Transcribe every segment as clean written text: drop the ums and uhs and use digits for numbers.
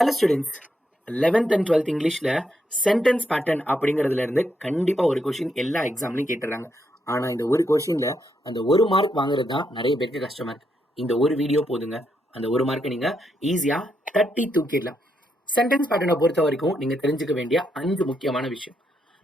Hello students, 11th and 12th இங்கிலீஷில் sentence pattern அப்படிங்கிறதுல இருந்து கண்டிப்பாக ஒரு கொஷின் எல்லா எக்ஸாம்லையும் கேட்டுறாங்க. ஆனால் இந்த ஒரு கொஷினில் அந்த ஒரு மார்க் வாங்குறது தான் நிறைய பேருக்கு கஷ்டமாக இருக்குது. இந்த ஒரு வீடியோ போதுங்க, அந்த ஒரு மார்க்கை நீங்கள் ஈஸியாக தட்டி தூக்கிடலாம். சென்டென்ஸ் பேட்டர்னை பொறுத்த வரைக்கும் நீங்கள் தெரிஞ்சுக்க வேண்டிய 5 முக்கியமான விஷயம்.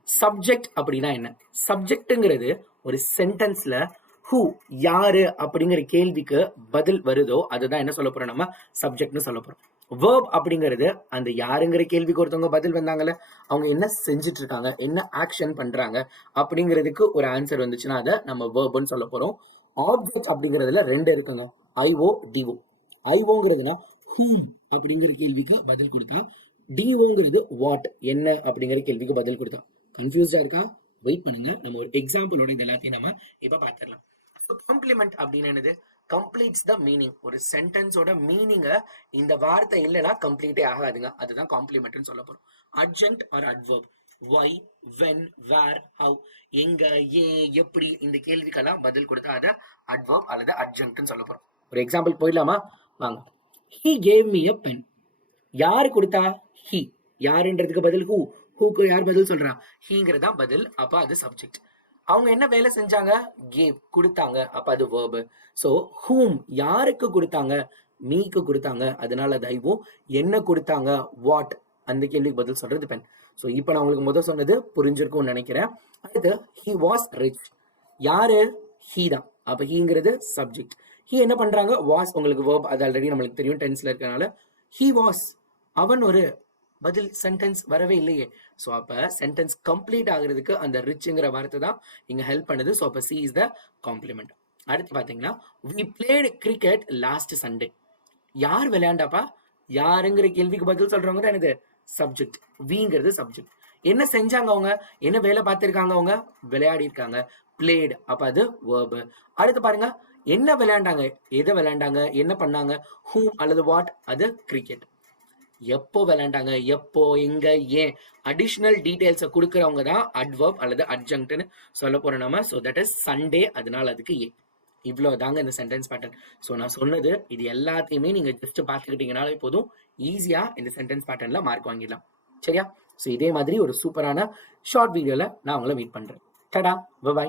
சப்ஜெக்ட் அப்படின்னா என்ன? சப்ஜெக்ட்டுங்கிறது ஒரு சென்டென்ஸில் ஹூ யாரு அப்படிங்கிற கேள்விக்கு பதில் வருதோ அதுதான் என்ன சொல்ல போறோம், நம்ம சப்ஜெக்ட்னு சொல்ல போறோம். வேர்ப் அப்படிங்கிறது அந்த யாருங்கிற கேள்விக்கு ஒருத்தவங்க பதில் வந்தாங்கல்ல, அவங்க என்ன செஞ்சுட்டு இருக்காங்க, என்ன ஆக்ஷன் பண்றாங்க அப்படிங்கிறதுக்கு ஒரு ஆன்சர் வந்துச்சுன்னா அதை நம்ம வேர்ப்னு சொல்ல போறோம். ஆப்ஜெக்ட் அப்படிங்கிறதுல 2 இருக்குங்க, ஐஓ டிஓ. ஐஓங்கிறதுனா ஹூம் அப்படிங்கிற கேள்விக்கு பதில் கொடுத்தா, டிஓங்கிறது வாட் என்ன அப்படிங்கிற கேள்விக்கு பதில் கொடுத்தா. கன்ஃபியூஸ்டா இருக்கா? வெயிட் பண்ணுங்க, நம்ம ஒரு எக்ஸாம்பிளோட இது எல்லாத்தையும் நம்ம இப்ப பாத்திரலாம். காம்ப்ளிமெண்ட் அப்படின்னு என்னது? Completes the meaning. ஒரு சென்டென்ஸோட மீனிங்க இந்த வார்த்தை இல்லைன்னா கம்ப்ளீட்டே ஆகாதுங்க, அதுதான் காம்ப்ளிமெண்ட்னு சொல்ல போறோம். Adjunct or adverb, why, when, where, how, எங்க, ஏன், எப்படி, இந்த கேள்விக்கெல்லாம் பதில் கொடுத்தா அதை அட்வர்ப் அல்லது அட்ஜங்க்ட்னு சொல்ல போறோம். ஒரு எக்ஸாம்பிள் போயிடலாமா? வாங்க. he gave me a pen. யாரு கொடுத்தா? he. யாருன்றதுக்கு பதில் who. whoக்கு யார் பதில் சொல்றா? heங்கிறதா பதில், அப்ப அது சப்ஜெக்ட். அவங்க என்ன வேலை செஞ்சாங்க? கேவ், கொடுத்தாங்க, அப்ப அது verb. சோ whom யாருக்கு கொடுத்தாங்க? மீக்கு கொடுத்தாங்க, அதனால அது ஐவோ. என்ன கொடுத்தாங்க? வாட், அந்த கேள்விக்கு பதில் சொல்றது பென். சோ இப்போ நான் உங்களுக்கு முதல் சொன்னது புரிஞ்சிருக்கும்னு நினைக்கிறேன். அடுத்து he was rich. யாரு? he தான், அப்ப heங்கிறது சப்ஜெக்ட். he என்ன பண்றாங்க? was உங்களுக்கு verb, அது ஆல்ரெடி நம்மளுக்கு தெரியும், டென்ஸ்ல இருக்கனால he was. அவன் ஒரு பதில் சென்டென்ஸ் வரவே இல்லையே. ஸோ அப்போ சென்டென்ஸ் கம்ப்ளீட் ஆகுறதுக்கு அந்த ரிச்ங்கிற வார்த்தை தான் இங்கே ஹெல்ப் பண்ணுது. ஸோ அப்போ சி இஸ் த காம்ப்ளிமெண்ட். அடுத்து பார்த்தீங்கன்னா, we played cricket last Sunday. யார் விளையாண்டாப்பா? யாருங்கிற கேள்விக்கு பதில் சொல்றவங்க தான் எனது சப்ஜெக்ட். விங்கிறது சப்ஜெக்ட். என்ன செஞ்சாங்க அவங்க? என்ன வேலை பார்த்துருக்காங்க அவங்க? விளையாடி இருக்காங்க. பிளேட், அப்ப அது வேர்பு. அடுத்து பாருங்க, என்ன விளையாண்டாங்க, எதை விளையாண்டாங்க, என்ன பண்ணாங்க, ஹூம் அல்லது வாட், அது கிரிக்கெட். எப்போ விளையாண்டாங்க, எப்போ, எங்க, ஏன், அடிஷனல் டீடைல்ஸை கொடுக்குறவங்க தான் அட்வர்ப் அல்லது அட்ஜங்க்ட்னு சொல்ல போறோம் நம்ம. ஸோ தட் இஸ் சண்டே, அதனால அதுக்கு ஏ. இவ்வளோ தாங்க இந்த சென்டென்ஸ் பேட்டர்ன். ஸோ நான் சொன்னது இது எல்லாத்தையுமே நீங்க ஜஸ்ட் பார்த்துக்கிட்டீங்கனாலே போதும், ஈஸியா இந்த சென்டென்ஸ் பேட்டர்ன்ல மார்க் வாங்கிடலாம். சரியா? ஸோ இதே மாதிரி ஒரு சூப்பரான ஷார்ட் வீடியோல நான் உங்களை மீட் பண்றேன். டடா, பை.